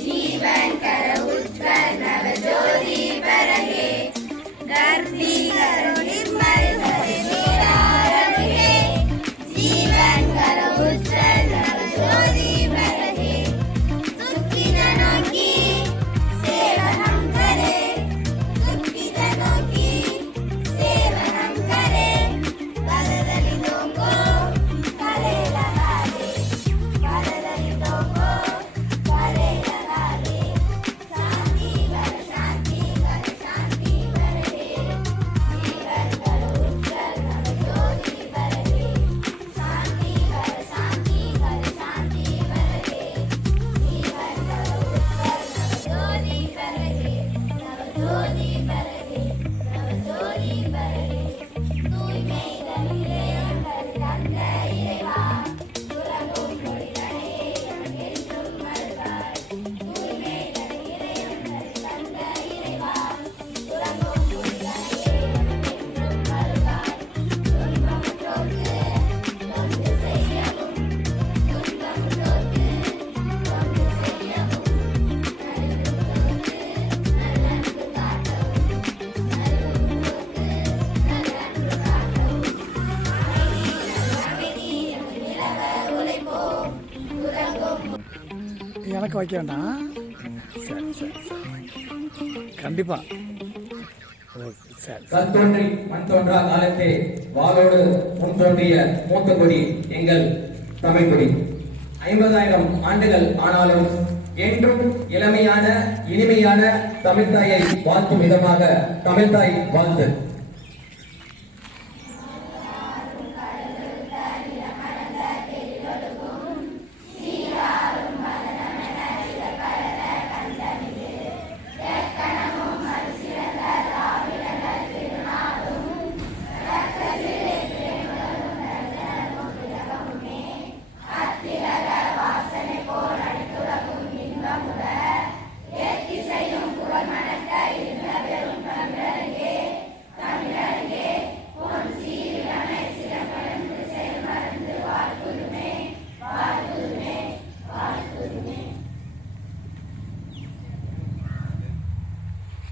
जीवन करो उज्जवल नव ज्योति बरहे धरती करो निर्मल भरे मेरा रहे जीवन करो उज्जवल नव ज्योति बरहे दुखी जनों की सेवा हम करें दुखी जनों की सेवा हम करें दलितों को गले लगा दे दलितों को गले लगा दे शांति कर शांति बरहे जीवन करो उज्जवल नव ज्योति बरहे शांति कर शांति बरहे जीवन करो उज्जवल नव ज्योति बरहे नव ज्योति बरहे தூய்மை தனிலேயங்கள் தந்த இறைவா துறங்கும் மொழிகளே என்றும் வருவாய் தூய்மை தனிலேயங்கள் தந்த இறைவா துறங்கும் மொழிகளே என்றும் வருவாய் துன்பமுற்றோர்க்கு தொண்டு செய்யவும் துன்பமுற்றோர்க்கு தொண்டு செய்யவும் நல்குவோர்க்கு நல்லன்பு காட்டவும் நல்குவோர்க்கு நல்லன்பு காட்டவும் அமைதி நிலவ உழைப்போம் உறங்கும் எனக்கு வைக்க வேண்டாம். சரி சரி சரி கண்டிப்பாக ஓகே சரி. கத்தோன்றி மண் தோன்றா காலத்தே வாளோடு முன் தோன்றிய மூத்த கொடி எங்கள் தமிழ் கொடி 50,000 ஆண்டுகள் ஆனாலும் என்றும் இளமையான இனிமையான தமிழ்தாயை வாழ்த்தும் விதமாக தமிழ்தாய் வாழ்த்து.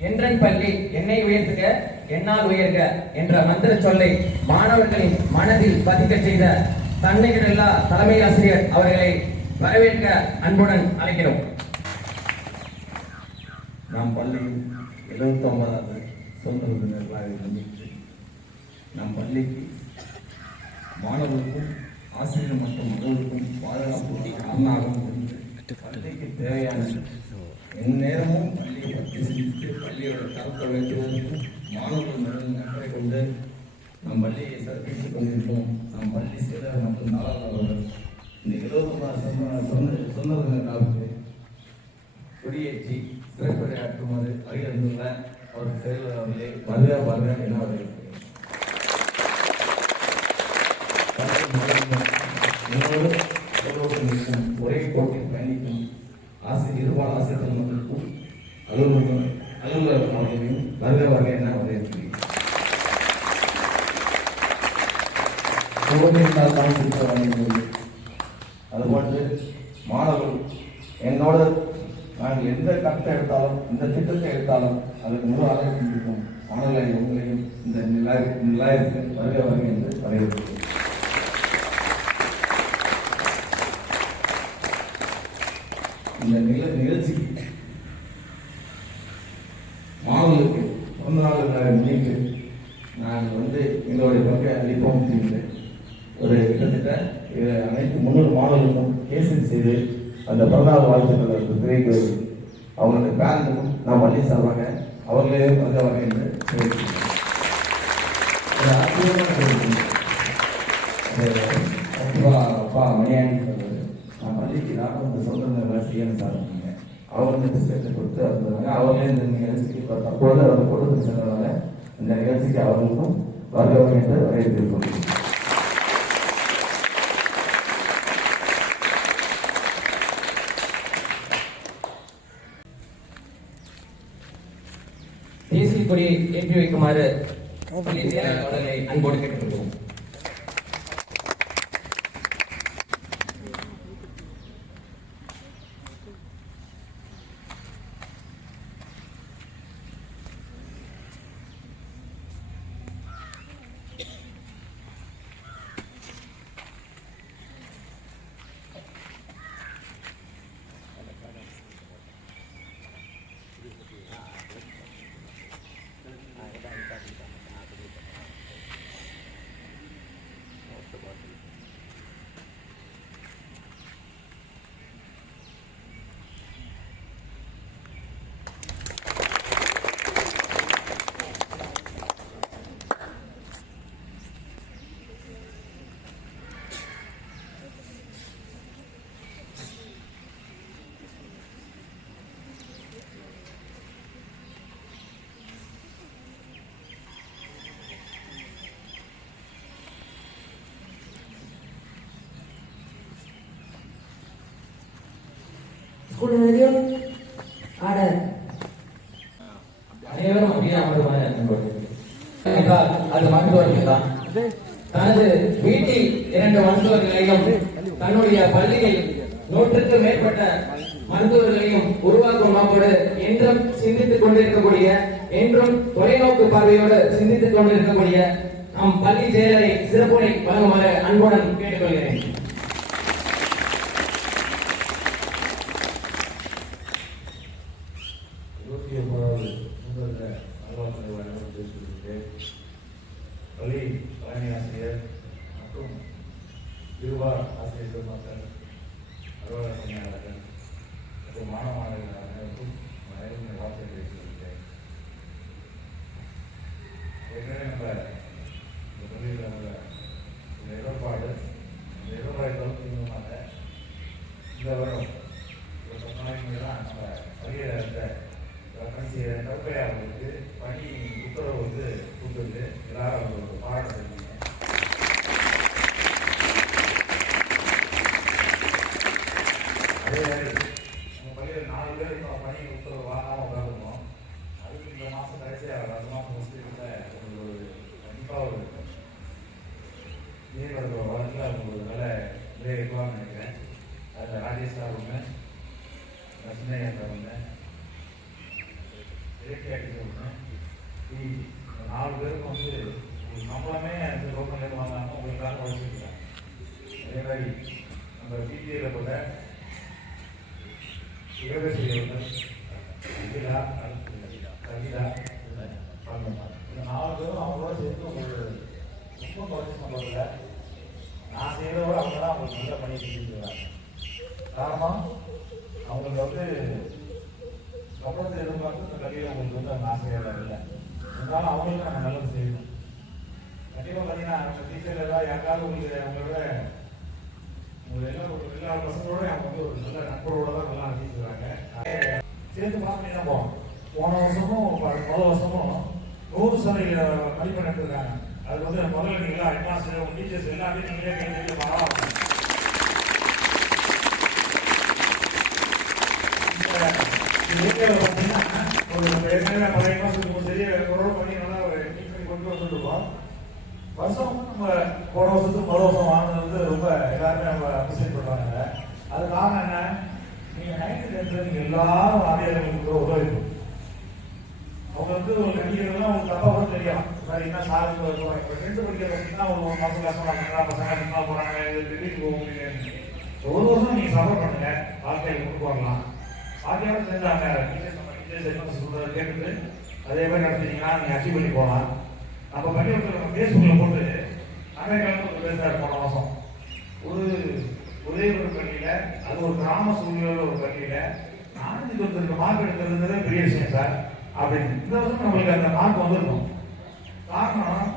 என்றன் பள்ளி என்னை உயர்த்துக என்னால் உயர்க என்ற மந்திர சொல்லை மாணவர்களின் மனதில் பதிக்க செய்த தன்னையில்லா தலைமை ஆசிரியர் அவர்களை வரவேற்க அன்புடன் அழைக்கிறோம். நம் பள்ளியில் 79வது சொந்த விருந்தினர்களாக சந்தித்து நம் பள்ளிக்கு மாணவர்களுக்கும் ஆசிரியர் மற்றும் மக்களுக்கும் பாதுகாப்பு அரணாகவும் இருந்து பள்ளிக்கு தேவையான எந்நேரமும் பள்ளியை பற்றி சிந்தித்து பள்ளியோட தரத்தை உயர்த்துவதற்கும் மாணவர்கள் நலன் அக்கறை கொண்டு நம் பள்ளியை சிறப்பித்துக் கொண்டிருக்கிறோம். நம் பள்ளி செயலர் மற்றும் நாளாளர்கள் இந்த 79வது சொந்தங்களுக்கு கொடியேற்றி சிறப்புரையாற்றுமாறு வருகின்ற அவர் செயலர் அவர்களே வருக என வரவேற்கிறேன். ஒரே கோட்டில் பயணிக்கும் இருபால் ஆசிரியர்கள் மக்களுக்கும் அலுவலர் அவர்களையும் வருக என வரவேற்கிறேன். அதுபோன்று மாணவர்கள் என்னோடு நாங்கள் எந்த கட்டத்தை எடுத்தாலும் இந்த திட்டத்தை எடுத்தாலும் அதுக்கு முழு ஆதரவு இருக்கும். மாணவர்களை உங்களையும் இந்த நிலையத்துக்கு வருக என்று வரவேற்கிறேன். இந்த நிகழ்ச்சிக்கு மாணவர்களுக்கு பிறந்த நாள் முன்னிட்டு நாங்கள் எங்களுடைய பங்கை அளிப்போம் அப்படின்னு ஒரு கிட்டத்தட்ட அனைத்து 300 மாணவர்களுக்கும் கேசரி செய்து அந்த பிறந்தநாள் வாழ்த்துக்களை தெரிவிக்க அவங்களுடைய பேரண்ட்டுக்கும் நான் பள்ளி சார்பாக அவர்களே வருக என்று அப்பா மணியாணி சொல்வது நான் பள்ளிக்கு நான் சொந்த செய்யணும் சார். அவங்க டிஸ்கஷன் கொடுத்து இருந்தாங்க. அவங்களே இந்த நிகழ்ச்சிக்கு தற்போது அவர் கொடுத்து சென்றதால இந்த நிகழ்ச்சிக்கு அவர்களுக்கும் வருகிறோம் என்று வரவேற்கிறோம். தேசிய கொடியை ஏற்றி வைக்குமாறு அவர்களை அன்போடு கேட்டுக்கொள்வோம். அனைவரும் அப்படியே அமருமாறு என்றால் அது மருத்துவர்கள் தான். தனது வீட்டில் 2 மருத்துவர்களையும் தன்னுடைய பள்ளியில் 100க்கும் மேற்பட்ட மருத்துவர்களையும் உருவாக்கும் நோக்கோடு என்றும் சிந்தித்துக் கொண்டிருக்கக்கூடிய, என்றும் தொலைநோக்கு பார்வையோடு சிந்தித்துக் கொண்டிருக்கக்கூடிய நம் பள்ளி செயலரை சிறப்புரை வழங்குமாறு அன்புடன் கேட்டுக்கொள்கிறேன். பள்ளி தலைமை ஆசிரியர் மற்றும் நிர்வாக ஆசிரியர் பெருமக்கள், அலுவலக பணியாளர்கள் மற்றும் மாணவர்கள் அனைவருக்கும் வாழ்த்து தெரிவித்துள்ளேன். ஏற்கனவே நம்ம இந்த பள்ளியில் உள்ள இந்த இடர்பாடு, இந்த இடர்பாடு மூலமாக இந்த வருடம் ஒரு 10 நாளைக்கு தான் நம்ம பள்ளியில் இருந்த கருப்பையா அவங்களுக்கு பணி உத்தரவு கொடுத்தது. எல்லாரும் அவங்களுக்கு பாராட்ட தெரிவிங்க. அதே மாதிரி நம்ம பள்ளியில் 4 பேர் பணி உத்தரவு வாங்காமல் உட்காந்துருக்கோம். அதுக்கு இந்த மாதம் கடைசியாக 2 மாதம் முடிச்சுட்டு ஒரு கண்டிப்பாக ஒரு நீர்வரத்து வழக்கில் அவங்க ஒரு நல்ல இதை இருக்குவான்னு நினைக்கிறேன். அதில் ராஜேஷ் சார் ஒன்று, லட்சுமியா சார் ஒன்று, ஒன்று, 4 பேருக்கு சம்பளமே அந்த கவர்மெண்ட்லேருந்து வாங்காமல் உங்களுக்காக வச்சுருக்கேன். அதே மாதிரி நம்ம பிடிஏல கூட யோகசீலர்கள் கவிதா பண்ணலாம். இந்த 4 பேரும் அவங்களோட சேர்த்து உங்களுக்கு ரொம்ப குறைச்சி சம்பளத்தில் நான் செய்கிறதோட அவங்க தான் அவங்களுக்கு நல்லா பண்ணி செஞ்சுருக்காங்க. காரணம் அவங்களுக்கு சம்பளத்தை எதிர்பார்த்து இந்த கல்வியில் உங்களுக்கு அந்த ஆசையாக இல்லை. இருந்தாலும் அவங்களுக்கு நம்ம நல்லது செய்யணும். கண்டிப்பாக பார்த்தீங்கன்னா நம்ம டீச்சர் எல்லாம் யாருக்காவது உங்களுக்கு அவங்களோட எல்லா பசங்களோட அவங்க ஒரு நல்ல நட்போட தான் நல்லா நடத்திக்கிறாங்க. சேர்த்து பார்த்தீங்கன்னா போன வருஷமும் முதல் வருஷமும் 100% மதிப்பெண் எடுத்துருக்காங்க. அது முதல்ல நீங்களா அட்வான்ஸ் டீச்சர்ஸ் எல்லாத்தையும் நீங்களே கைது பார்த்தீங்கன்னா ஒரு ஏற்கனவே பழைய மாதத்துக்கு சரி பண்ணி நல்லா கொண்டு வந்துருக்கோம். வருஷம் நம்ம போன வருஷத்துக்கு முதல் வருஷம் வாங்கினது ரொம்ப எல்லாருமே நம்ம அப்ரிசியேட் பண்ணுறாங்க. அது காரணம் என்ன? நீங்கள் 9th 10th நீங்கள் எல்லாரும் ஆசிரியர்களுக்கு உதவி அவங்க ஒரு நடிகர்கள்லாம் உங்களுக்கு தப்பாக கூட தெரியும். என்ன சார் இப்போ 10th படிக்கிற பார்த்தீங்கன்னா ஒரு 10 கிளாஸ் பசங்க என்ன போகிறாங்க வீட்டுக்கு போக முடியல. ஒரு வருஷம் நீங்கள் சப்போர்ட் பண்ணுங்க, வாழ்க்கையில் கொண்டு போகலாம். ஆகியோட செஞ்சாங்க கேட்டு அதே மாதிரி நடத்திங்கன்னா நீங்கள் அச்சீவ் பண்ணி போகலாம். நம்ம பள்ளிக்கூடத்தில் ஃபேஸ்புக்கில் போட்டு அமெரிக்காவுக்கு பேசுகிறாரு போன மாதம் ஒரே ஒரு பள்ளியில், அது ஒரு கிராம சூழ்நிலையில் ஒரு பள்ளியில் 420 மார்க் எடுக்கிறதுங்கிறதே பெரிய விஷயம் சார் அப்படின்னு. இந்த வருஷம் நம்மளுக்கு அந்த மார்க் வந்துருக்கும். காரணம்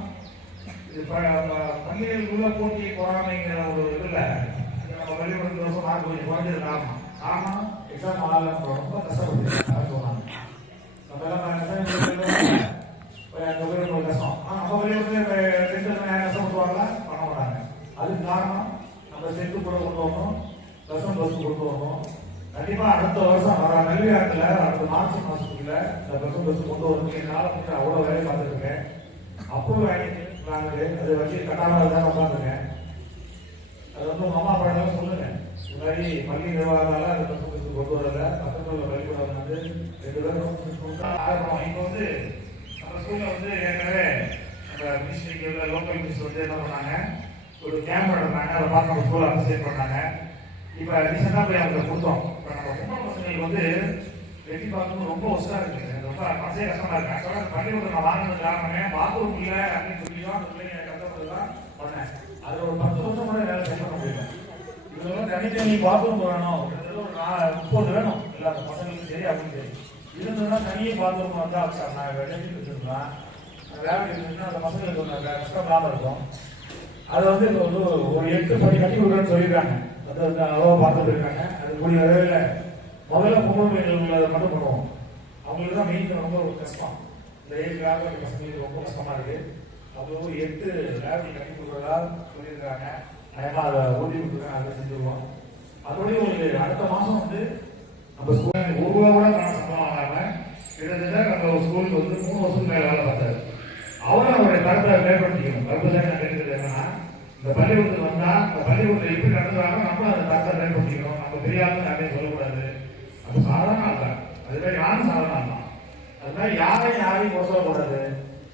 இது பள்ளிகளுக்குள்ள போட்டி பொறாமைங்கிற ஒரு இதில் நம்ம பள்ளிக்கூடத்து வருஷம் மார்க் கொஞ்சம் குறைஞ்சது காரணம் எக்ஸாம் ஆகல ரொம்ப கஷ்டப்பட்டு சொன்னாங்க. நம்ம எல்லாம் அங்கே போய் ஒரு கஷ்டம். ஆனால் நம்ம வரையும் வந்து கஷ்டப்படுவாங்களா பண்ண மாட்டாங்க. அதுக்கு காரணம் நம்ம செட்டு கூட கொண்டு வரணும், பஸ் கொண்டு வரணும். கண்டிப்பாக அடுத்த வருஷம் வர நெல்லியாட்டில் அடுத்த மார்ச் மாதத்துக்குள்ள இந்த பஸ் கொண்டு வரணும். என்னால் வந்து அவ்வளோ வேலையை பார்த்துருக்கேன். அப்ரூவ் வாங்கிட்டு நாங்கள் அதை வச்சு கட்டாமல் தான் உட்காந்துருக்கேன். அது வந்து உங்கள் அம்மா அப்பாடெல்லாம் சொல்லுங்கள். இந்த மாதிரி பள்ளி நிர்வாகத்தால் அந்த பஸ் கொண்டு வரல பக்கத்தில் உள்ள பள்ளிக்கூடம் வந்து 2 பேரும் ஆரம்பம். இப்போ வந்து நம்ம ஸ்கூலில் வந்து ஏற்கனவே அந்த மினிஸ்ட்ரிக்கு உள்ள லோக்கல் மினிஸ்டர் வந்து என்ன பண்ணாங்க, ஒரு கேம்ப் நடந்தாங்க. அதை பார்த்து நம்ம ஸ்கூலில் அப்ரிசியேட் பண்ணாங்க. இப்போ ரீசெண்டாக போய் அவங்க கொடுத்தோம். இப்போ நம்ம பொம்பளை பசங்களுக்கு வந்து வெட்டி பார்க்கணும் ரொம்ப ஒஸ்டாக இருக்குது. ரொம்ப மனசே கஷ்டமாக இருக்குது. ஆக்சுவலாக பள்ளிக்கூடம் நான் வாங்கினது காரணமே பாத்ரூம் இல்லை அப்படின்னு சொல்லி தான் அந்த பிள்ளைங்க கஷ்டப்பட்டு தான் பண்ணேன். அதில் ஒரு 10 வருஷம் கூட வேலை செய்ய பண்ண முடியல. இதெல்லாம் தனித்தனி பாத்ரூம் வேணும், ஒரு 30 வேணும் எல்லா பசங்களுக்கும் சரி அப்படின்னு சரி இருந்ததுன்னா தனியே பாத்ரூம் வந்தால் சார் நான் வெட்டி வச்சுருக்கலாம். வேலை இருந்துச்சுன்னா அந்த பசங்களுக்கு ஒன்று கஷ்டம் இல்லாமல் இருக்கும். அதை வந்து இப்போ வந்து ஒரு 8 படி கட்டி கொடுக்குறேன்னு சொல்லியிருக்காங்க. அது வந்து அவ்வளோ பார்த்துட்டு இருக்காங்க. அது கூடிய விரைவில் முதல்ல பொம்பளை மட்டும் பண்ணுவோம். அவங்களுக்கு தான் மெயின் ரொம்ப கஷ்டம். இந்த 7 லேப் பசங்களுக்கு ரொம்ப கஷ்டமாக இருக்குது. அவ்வளோ 8 லேப் கட்டி கொடுக்குறதா சொல்லியிருக்காங்க. அதனால் அதை ஊட்டி கொடுத்துருக்காங்க. அதை செஞ்சுருவோம். அதோடய ஒரு அடுத்த மாதம் வந்து நம்ம ஸ்கூல் ஒரு ரூபா கூட நான் சம்பளம் வாங்காமல் கிட்டத்தட்ட நம்ம ஸ்கூலுக்கு வந்து 3 வருஷத்துக்கு மேலே வேலை பார்த்தாரு. அவரும் அவருடைய தரத்தை மேம்படுத்திக்கணும். கருத்துதான் நான் கேட்குறது என்னன்னா, இந்த பள்ளிக்கூடத்துக்கு வந்தால் இந்த பள்ளிக்கூடத்தில் எப்படி நடந்துறாங்க நம்மளும் அந்த தரத்தை மேம்படுத்திக்கணும். நம்ம பெரியாருன்னு யாரையும் சொல்லக்கூடாது. நம்ம சாதாரண ஆள் தான். அதுமாதிரி யாரும் சாதாரண ஆள் தான். அது மாதிரி யாரையும் சொல்லக்கூடாது.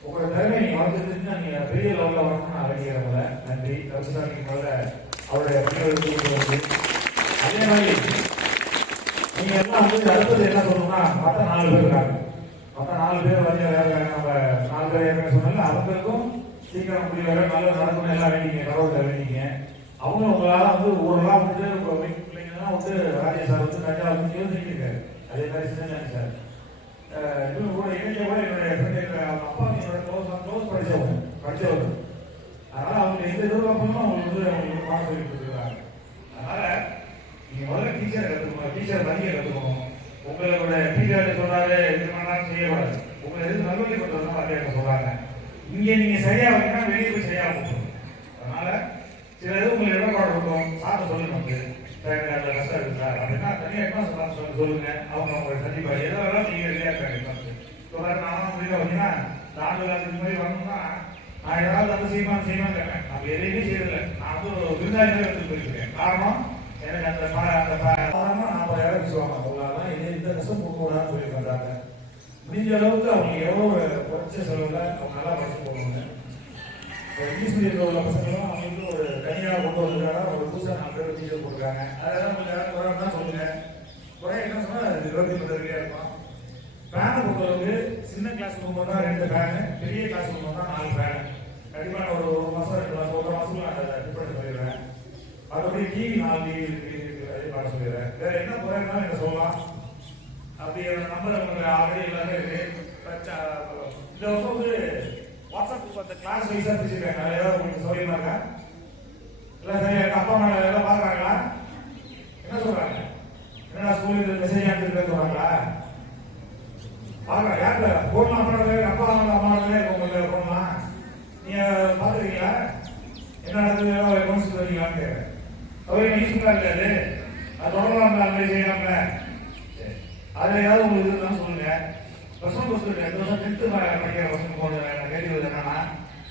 உங்களோட திறமை நீங்கள் வளர்த்துருந்துச்சுன்னா நீங்கள் பெரிய லெவலில் வரணும்னு நான் வேண்டிக்கிறேன். போல நன்றி. கருத்துதானிக்கு முதல்ல அவருடைய பள்ளிகளுக்கு அதே மாதிரி நீங்கள் எல்லாம் வந்து அடுத்தது என்ன சொல்லணும்னா மற்ற 4 பேர் இருக்காங்க. மற்ற 4 பேர் வந்து நம்ம 4 பேர் ஏற்கனவே சொன்னால அவங்களுக்கும் சீக்கிரம் முடிய வேலை நல்லா நடக்கணும் எல்லாம் வேண்டிங்க. கடவுள்கிட்ட வேண்டிங்க. அவங்களும் உங்களால் வந்து ஊரெல்லாம் வந்து பிள்ளைங்கலாம் வந்து ராஜேஷ் சார் வந்து கஞ்சா வந்து யோசிச்சிருக்காரு. அதே மாதிரி சின்னஞ்சாமி சார் இன்னும் கூட இணைக்க கூட என்னுடைய ஃப்ரெண்டு அவங்க அப்பா என்னோட க்ளோஸ் படித்தவங்க. அதனால் அவங்க எந்த எதிர்பார்ப்பும் அவங்களுக்கு வந்து அவங்களுக்கு பாடம் சொல்லி கொடுத்துருக்காங்க. அதனால் நீங்கள் முதல்ல டீச்சரை கற்றுக்கணும். டீச்சர் தனியை கற்றுக்கணும். உங்களோட டீச்சர் சொன்னாரு இது பண்ணாலும் செய்யக்கூடாது. உங்களை எது நல்வழிப்படுத்துறது அதே சொல்றாங்க. இங்கே நீங்க சரியா வைக்கணும், வெளியே போய் சரியா போகணும். அதனால சில இது உங்களுக்கு இடப்பாடு இருக்கும். சாப்பிட சொல்லுங்க வந்து அதில் கஷ்டம் இருக்குதா அப்படின்னா தனியாக என்ன சொல்லுங்க. அவங்க கண்டிப்பாக எதெல்லாம் நீங்க ரெடியா இருக்காங்க. இப்போ நான் முடியல வந்தீங்கன்னா இந்த ஆண்டு மாதிரி வரணும்னா நான் ஏதாவது வந்து செய்யமான்னு கேட்பேன். நம்ம எதையுமே செய்யறதில்லை. நான் வந்து ஒரு விருந்தாளிகளே எடுத்துட்டு போயிருக்கேன். காரணம் எனக்கு அந்த 40,000 பேசுவாங்க. அவங்களால இந்த கஷ்டம் போட்டுக்கூடாதுன்னு சொல்லி பண்றாங்க. முடிஞ்ச அளவுக்கு அவங்க எவ்வளோ குறைச்ச செலவில் அவங்க நல்லா படிச்சு போடுவாங்க. இங்கிலீஷ் மீடியத்தில் உள்ள பசங்களும் அவங்களுக்கு ஒரு தனியாக கொண்டு வந்திருக்காங்க. ஒரு புதுசாக 4 பேர் டீச்சர் போட்டுருக்காங்க. அதெல்லாம் கொஞ்சம் குறை தான் சொல்லுங்க. குறை என்ன சொன்னால் அது 20 இருக்கும். ஃபேனை பொறுத்தளவுக்கு சின்ன கிளாஸ் ரூம் தான் 2 ஃபேனு, பெரிய கிளாஸ் ரூம் தான் 4 ஃபேனு. கண்டிப்பாக ஒரு 1 மாதம் 2 மாதம் 1 மாதத்துக்கு நான் அதை டிஃபரெண்ட் சொல்லிடுறேன். மற்றபடி டிவி 4 டிவி அதே பார்க்க சொல்லிடுறேன். வேற என்ன குறைனாலும் என்ன சொல்லலாம். அப்படி நம்பர் உங்களுக்கு ஆல்ரெடி எல்லாமே இருக்கு. இந்த வருஷம் வந்து வாட்ஸ்அப் அந்த கிளாஸ் வைஸாக பிரிச்சிருக்காங்க. ஏதாவது உங்களுக்கு சொல்லியிருந்தாங்க இல்லை சரி அப்பா அம்மா எல்லாம் பார்க்குறாங்களா? என்ன சொல்றாங்க? என்னடா ஸ்கூலுக்கு மெசேஜ் அனுப்பிட்டு சொல்றாங்களா? பார்க்கலாம். யாருல போடலாம் அப்பா அம்மா உங்களுக்கு போடலாம். நீங்க பார்த்துருக்கீங்களா? என்ன நடக்குது கவனிச்சுட்டு வரீங்களான்னு கேட்குறேன். அவரே யூஸ்ஃபுல்லாக இருக்காது. அது தொடரலாம் அந்த மாதிரி செய்யலாம்ல. அதில் ஏதாவது உங்களுக்கு இருக்குன்னு சொல்லுங்க. வருஷம் வருஷம் 2 வருஷம் 10th படிக்கிற வருஷம் போது கேள்வி என்னன்னா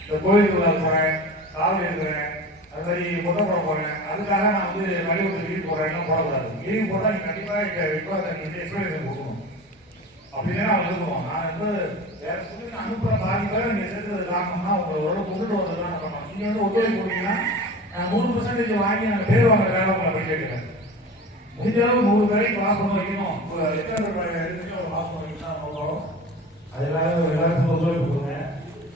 இந்த கோயிலுக்குள்ள போகிறேன், காவல் இருக்கிறேன், அது மாதிரி கொட்டை போட போகிறேன். அதுக்காக நான் வந்து பள்ளிக்கூடத்துக்கு லீவ் போடுறேன் போடக்கூடாது. லீவ் போட்டால் நீங்கள் கண்டிப்பாக எக்ஸ்பிளேஷன் கொடுக்கணும். அப்படின்னா அவங்க இருக்குவோம். நான் வந்து வேற சொல்லி அனுப்புகிற பாதி பேரை நீங்கள் சேர்த்தது காரணம்னா உங்களை ஓரளவு கொண்டுட்டு வந்தது தான் பண்ணணும். நீங்கள் வந்து ஒத்துழைப்பு கொடுத்தீங்கன்னா 3% வாங்கி நாங்கள் பேர் வாங்குற வேலை உங்களை போய் கேட்குறேன். முடிஞ்ச அளவு 100 பேரையும் பாஸ் பண்ண வைக்கணும். எத்தனை பேர் எடுத்துட்டு ஒரு பாஸ் பண்ண வைக்கணும் நோக்கம். அது எல்லாருக்கும் ஒத்துழைப்பு கொடுங்க.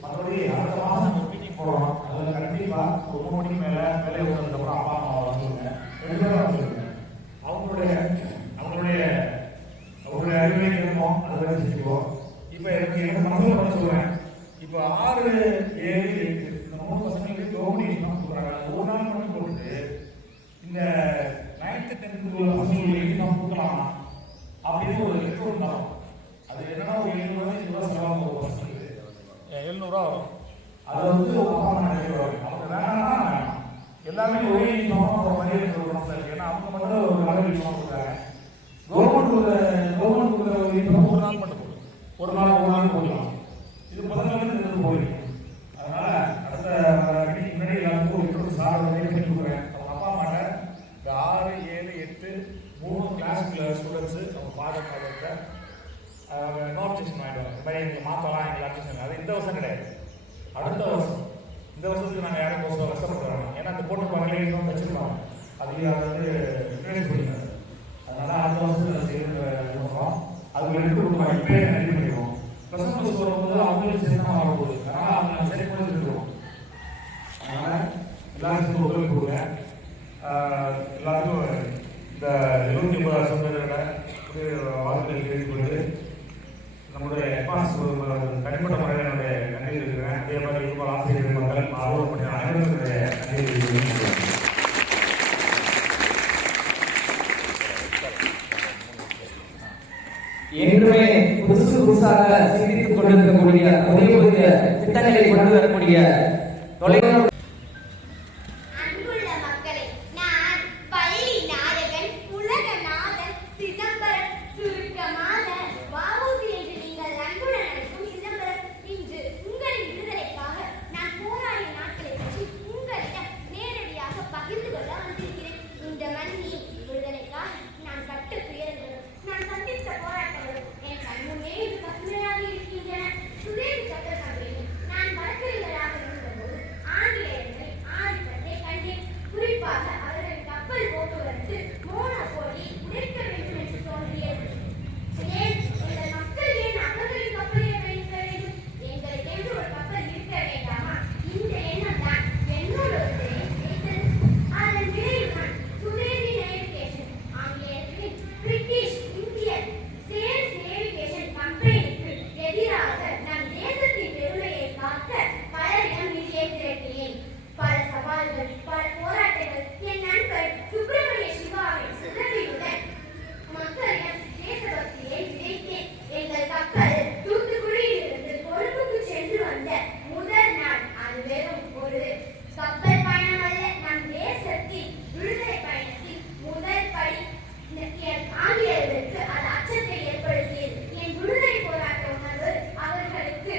மற்றபடி அடுத்த மாதம் மீட்டிங் போடுறோம். அதில் கண்டிப்பாக 1 மணிக்கு மேலே வேலை விடுறதுக்கப்புறம் அப்பா அம்மா வந்துருங்க. 2 பேரும் வந்துருங்க. அவங்களுடைய அறிவுரை இருக்கும். அதை செஞ்சுக்குவோம். இப்போ எனக்கு மனசில் பண்ண சொல்லுவேன். இப்போ 6, 7, 8 இந்த 3 பசங்களுக்கு கவர்மெண்ட் சொல்கிறாங்க. ஒரு நாள் மட்டும் போட்டு இந்த 9th 10th உள்ள பசங்களுக்கு நம்ம கொடுக்கலாம். அப்படின்னு ஒரு ரெக்ரூட் தரோம். அது என்னன்னா ஒரு 700 செலவாகும் ஒரு வருஷத்துக்கு 700 வரும். அது வந்து ஒரு அப்பா அம்மா நிறைய வரும். அவங்க வேணாம்னா வேணாம், எல்லாமே ஒரே யூனிஃபார்ம் ஒரு மாதிரி இருக்கணும் சார். ஏன்னா அவங்க மட்டும் ஒரு கலர் யூனிஃபார்ம் கொடுக்குறாங்க. கவர்மெண்ட் கொடுக்குற ஒரு யூனிஃபார்ம் ஒரு நாள் மட்டும் போடும், ஒரு நாள் போடலாம். இது முதல்ல வந்து போயிடும். அதனால அடுத்த மீட்டிங் முன்னாடி எல்லாருக்கும் ஒரு சார் பண்ணி கொடுக்குறேன். அவங்க அப்பா அம்மாட்ட இந்த 6, 7, 8, 3 கிளாஸ்ல ஸ்டூடெண்ட்ஸ் அவங்க ஃபாதர்கிட்ட நோட்டிஃபிகேஷன் வாங்கிட்டு இந்த மாதிரி எங்களுக்கு மாற்றலாம், எங்களுக்கு அட்மிஷன். அது இந்த வருஷம் கிடையாது, அடுத்த வருஷம். இந்த வருஷத்துக்கு நாங்கள் யாரும் கஷ்டப்படுறாங்க. ஏன்னா அந்த போட்டு பாருங்க வச்சிருக்கோம், அதுக்கு அதை வந்து ரிலைஸ் பண்ணிக்கிறாங்க. அதனால அடுத்த வருஷத்துல செய்யறோம். அதுக்கு 2 ரூபாய் இப்போ ரெடி பண்ணிடுவோம். +1 வரும்போது அவங்களுக்கு சேர்ந்து வரப்போகுது. அதனால அவங்க சரி பண்ணி இருக்கிறோம். அதனால எல்லாருக்கும் ஒத்துழைப்பு கொடுங்க. எல்லாருக்கும் இந்த 79 வாழ்க்கையில் கேட்டுக்கொண்டு நம்முடைய அட்வான்ஸ் தனிப்பட்ட முறையில் என்னுடைய நன்றி இருக்கிறேன். அதே மாதிரி இருப்பால் ஆசிரியர் மக்கள் ஆர்வப்பட்ட அனைவருடைய நன்றி இருக்கிறேன். என்றுமே புதுசாக சிந்தித்துக் கொண்டிருக்கக்கூடிய புதிய புதிய திட்டங்களை கொண்டு வரக்கூடிய தொலைநோக்கு அன்புள்ள மக்களே, நான் பள்ளி நாயகன் உலகநாதன் சிதம்பரம், சுருக்கமாக வ.உ.சி. என்று நீங்கள் அன்புடன் அழைக்கும் சிதம்பரம். இன்று உங்களின் விடுதலைக்காக நான் போராடிய நாட்களை பற்றி உங்களிடம் நேரடியாக பகிர்ந்து கொள்ள வந்திருக்கிறேன். இந்த மண்ணின் விடுதலைக்காக நான் பட்ட துயரங்களும் நான் சந்தித்த போராட்டங்களும் என் கண்முன்னே பசுமையாக இருக்கின்றன. சுதேசி சட்டசபையில் நான் வழக்கறிஞராக இருந்தபோது ஆங்கிலேயர்கள் ஆதிக்கத்தை கண்டேன். குறிப்பாக அவர்கள் கப்பல் போக்குவரத்து மோனோபோலி உடைக்க வேண்டும் என்று தோன்றியது. ஏன் எங்கள் மக்கள் ஏன் அவர்களின் கப்பலை வைக்க வேண்டும்? எங்களுக்கென்று ஒரு கப்பல் இருக்க வேண்டாமா? இந்த எண்ணம் தான் என்னோட வைத்தது. அதன் விளைவுதான் சுதேசி நேவிகேஷன். ஆங்கிலேயர்களின் பிரிட்டிஷ் இந்தியன் ஸ்டேட் நேவிகேஷன் கம்பெனிக்கு எதிராக நம் தேசத்தின் பெருமையை காக்க பலரிடம் நிதியை திரட்டினேன். பல சவால்கள், பல போராட்டங்கள் என் நண்பர் சுப்பிரமணிய சிவாவின் உதவியுடன் மக்களிடம் தேசபக்தியை விதைத்தேன். எங்கள் கப்பல் தூத்துக்குடியிலிருந்து கொழும்புக்கு சென்று வந்த முதல் நாள் அது வெறும் ஒரு கப்பல் பயணம் அல்ல, நம் தேசத்தின் விடுதலை பயணத்தின் முதல் படி. ஆங்கிலேயர்களுக்கு அது அச்சத்தை ஏற்படுத்தியது. என் விடுதலை போராட்ட உணர்வு அவர்களுக்கு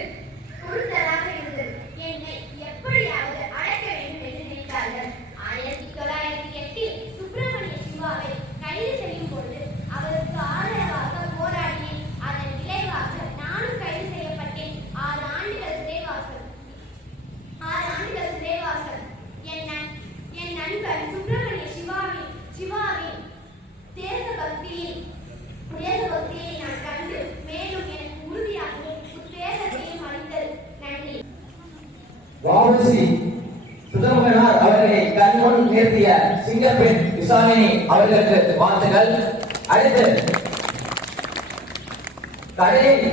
உறுத்தலாக இருந்தது. என்னை எப்படியாவது அழைக்க வேண்டும் என்று நினைத்தார்கள். 1908 சுப்பிரமணிய சிவாவை கைது செய்யும் பொழுது அவருக்கு ஆதரவாக போராடினேன். அதன் விளைவாக நானும் கைது செய்யப்பட்டேன். 6 ஆண்டுகள் சிறைவாசம். என் நண்பர் சுப்பிரமணிய சிவாவின் தேசபக்தியை நான் கண்டு மேலும் எனக்கு உறுதியாகவும் உத்வேகத்தையும் அளித்தது. நன்றி. வ.உ.சி. சிதம்பரனார் அவர்களை கண்முன் நிறுத்திய சிங்கப்பெண் விசாலினி அவர்களுக்கு வாழ்த்துக்கள். அடுத்து கடலில்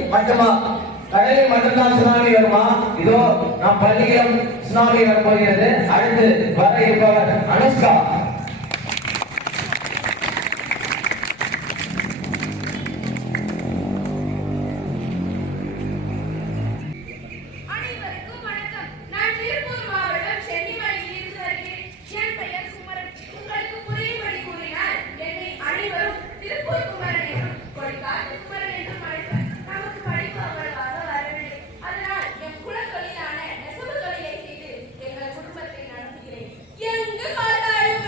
மட்டும்தான் சுனாமி வருமா? இதோ நம் பள்ளியிலும் சுனாமி வரப்போகிறது. அடுத்து வர இருப்பவர் அனுஷ்கா. அனைவருக்கும் வணக்கம். நான் திருப்பூர் மாவட்டம் சென்னிமலையில் இருந்து வருகிறேன். என் பெயர் குமரன். உங்களுக்கு புரியும்படி கூறினால் என்னை அனைவரும் திருப்பூர் குமரன் என்றும் கொடிக்காட்டு குமரன் என்றும் அழைப்பர். நமக்கு படிப்பு அவ்வளவாக வரவில்லை. அதனால் என் குலத்தொழிலான நெசவு தொழிலை செய்து எங்கள் குடும்பத்தை நடத்துகிறேன். எங்கு பார்த்தாலும்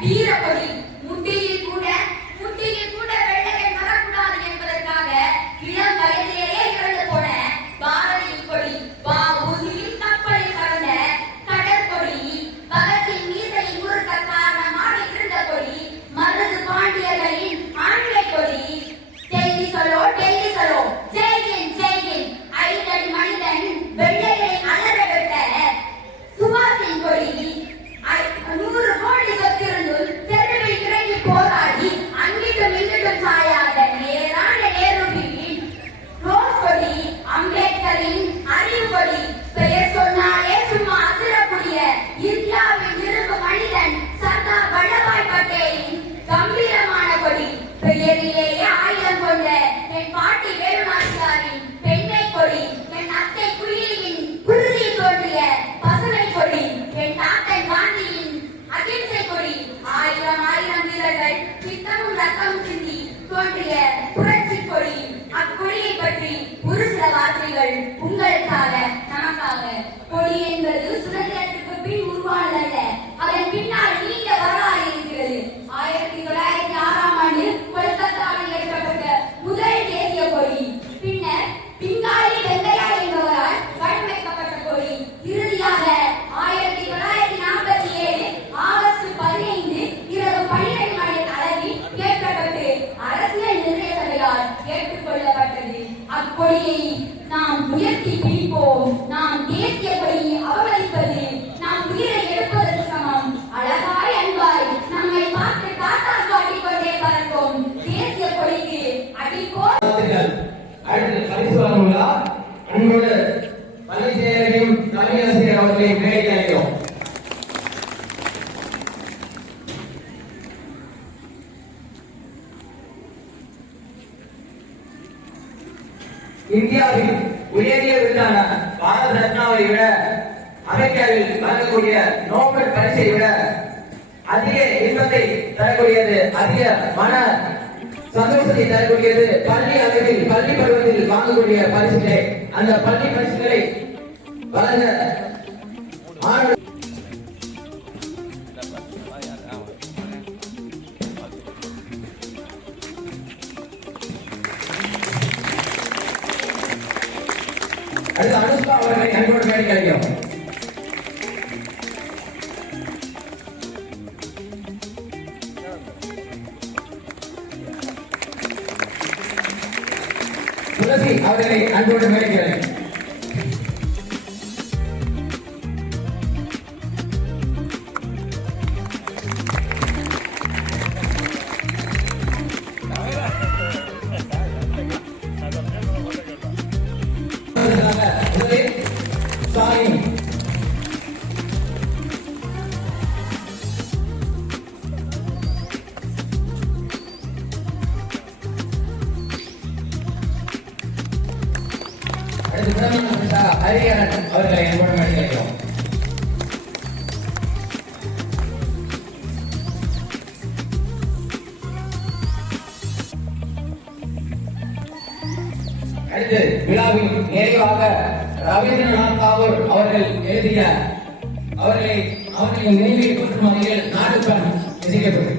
வீரக்கொடி. முட்டியில் கூட வெள்ளையன் வரக்கூடாது என்பதற்காக இளம் வயதிலேயே இறந்து போன பாரதியின் கொடி. வ.உ.சி.யின் கப்பலில் கலந்த கடற்கொடி. பகத்தின் மீசையில் முறுக்க காரணமாக இருந்த கொடி. மருது பாண்டியர்களின் ஆண்மை கொடி. டெல்லி சலோ ஜெய்ஹிந்த் ஐந்தடி மனிதன் வெள்ளையை அலற விட்ட சுபாஷின் கொடி. 100 கோடி சொத்திருந்தும் தெருவில் இறங்கி போராடி அங்கிட்டும் இங்கிட்டும் சாயாத நேரான நேருவின் ரோஸ் கொடி. அம்பேத்கரின் அறிவு கொடி. பெயர் சொன்னாலே சும்மா அதிரக்கூடிய இந்தியாவின் இரும்பு மனிதன் சர்தார் வல்லபாய் பட்டேலின் கம்பீரமான கொடி. பெயரிலேயே ஆயுதம் கொண்ட என் பாட்டி வேலுநாச்சியாரின் பெண்ணை கொடி. என் அத்தை குயிலியின் குருதியில் தோன்றிய பசுமை கொடி. என் தாத்தன் காந்தியின் அகிம்சை கொடி. ஆயிரம் வீரர்கள் சித்தமும் ரத்தமும் சிந்தி தோன்றிய புரட்சி கொடி. அக்கொடியை பற்றி ஒரு சில வார்த்தைகள் உங்களுக்காக நமக்காக. கொடி என்பது சுதந்திரத்திற்கு பின் உருவானதல்ல, அதன் பின்னால் நீண்ட வரலாறு இருக்கிறது. 1906ஆம் ஆண்டு கொல்கத்தாவில் ஏற்றப்பட்ட முதல் தேசிய கொடி. பின்னர் பிங்காலி வெங்கையா என்பவரால் வடிவமைக்கப்பட்ட கொடி. இறுதியாக 1947 ஆகஸ்ட் 15 இரவு 12 மணி அளவில் ஏற்றப்பட்டு அரசியல் நிர்ணய சபையால் ஏற்றுக்கொள்ளப்பட்டது. அக்கொடியை நாம் உயர்த்தி பிடிப்போம். நாம் தேசிய கொடியை அவமதிப்பது நாம் உயிரை எடுப்பதற்கு சமம். அழகாய் அன்பாய் நம்மை பார்த்து காட்டா காட்டிக் கொண்டே பறக்கும் தேசிய கொடிக்கு அடிப்போ. அடுத்து பரிசு வழங்குகிறார் அன்போடு பள்ளி செயலரையும் தலைமையாசிரியர் அவர்களை மேடைக்கு அழைக்கிறோம். இந்தியாவில் உயரிய விருதான பாரத ரத்னாவை விட அமெரிக்காவில் வழங்கக்கூடிய நோபல் பரிசை விட அதிக இன்பத்தை தரக்கூடியது, அதிக மன சந்தோஷத்தை தரக்கூடியது பள்ளி அளவில் பள்ளி பருவத்தில் வாங்கக்கூடிய பரிசுகளை. அந்த பள்ளி பரிசுகளை வழங்க அடுத்து அனுஷ்கா அவர்களை அன்போடு மேடைக்கு அழைக்கிறோம். துளசி அவர்களை அன்போடு மேடைக்கு அழைக்கிறோம். சாய் ஹரிஹரன் அவர்களை அன்போடு மேடைக்கு அழைக்கிறோம். அடுத்து விழாவின் நிறைவாக ரவீந்திரநாத் தாகூர் அவர்கள் எழுதிய அவர்களின் நினைவில் போற்றும் வகையில் நாடுகள் இசைக்கப்பட்டது.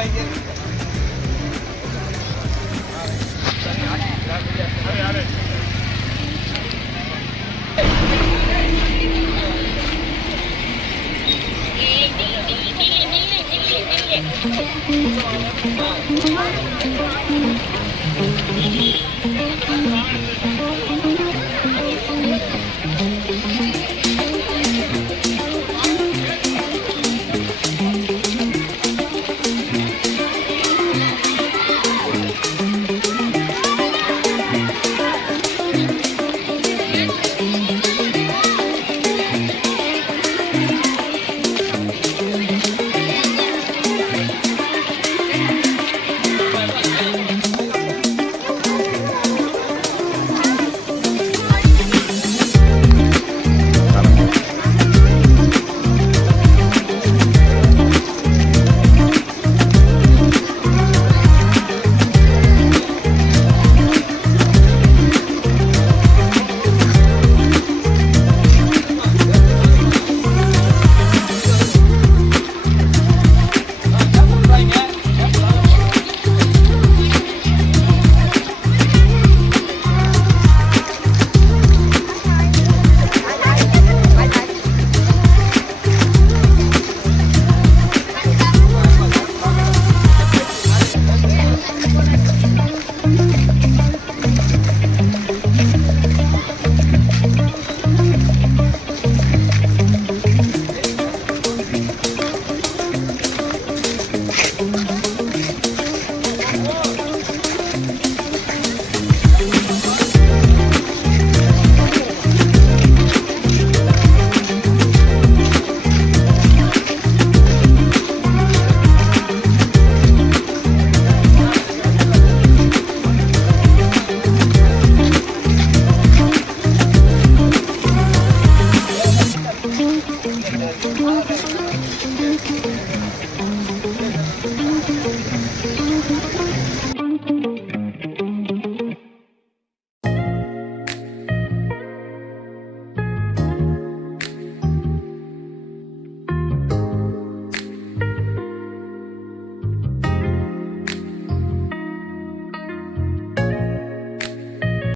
Thank you.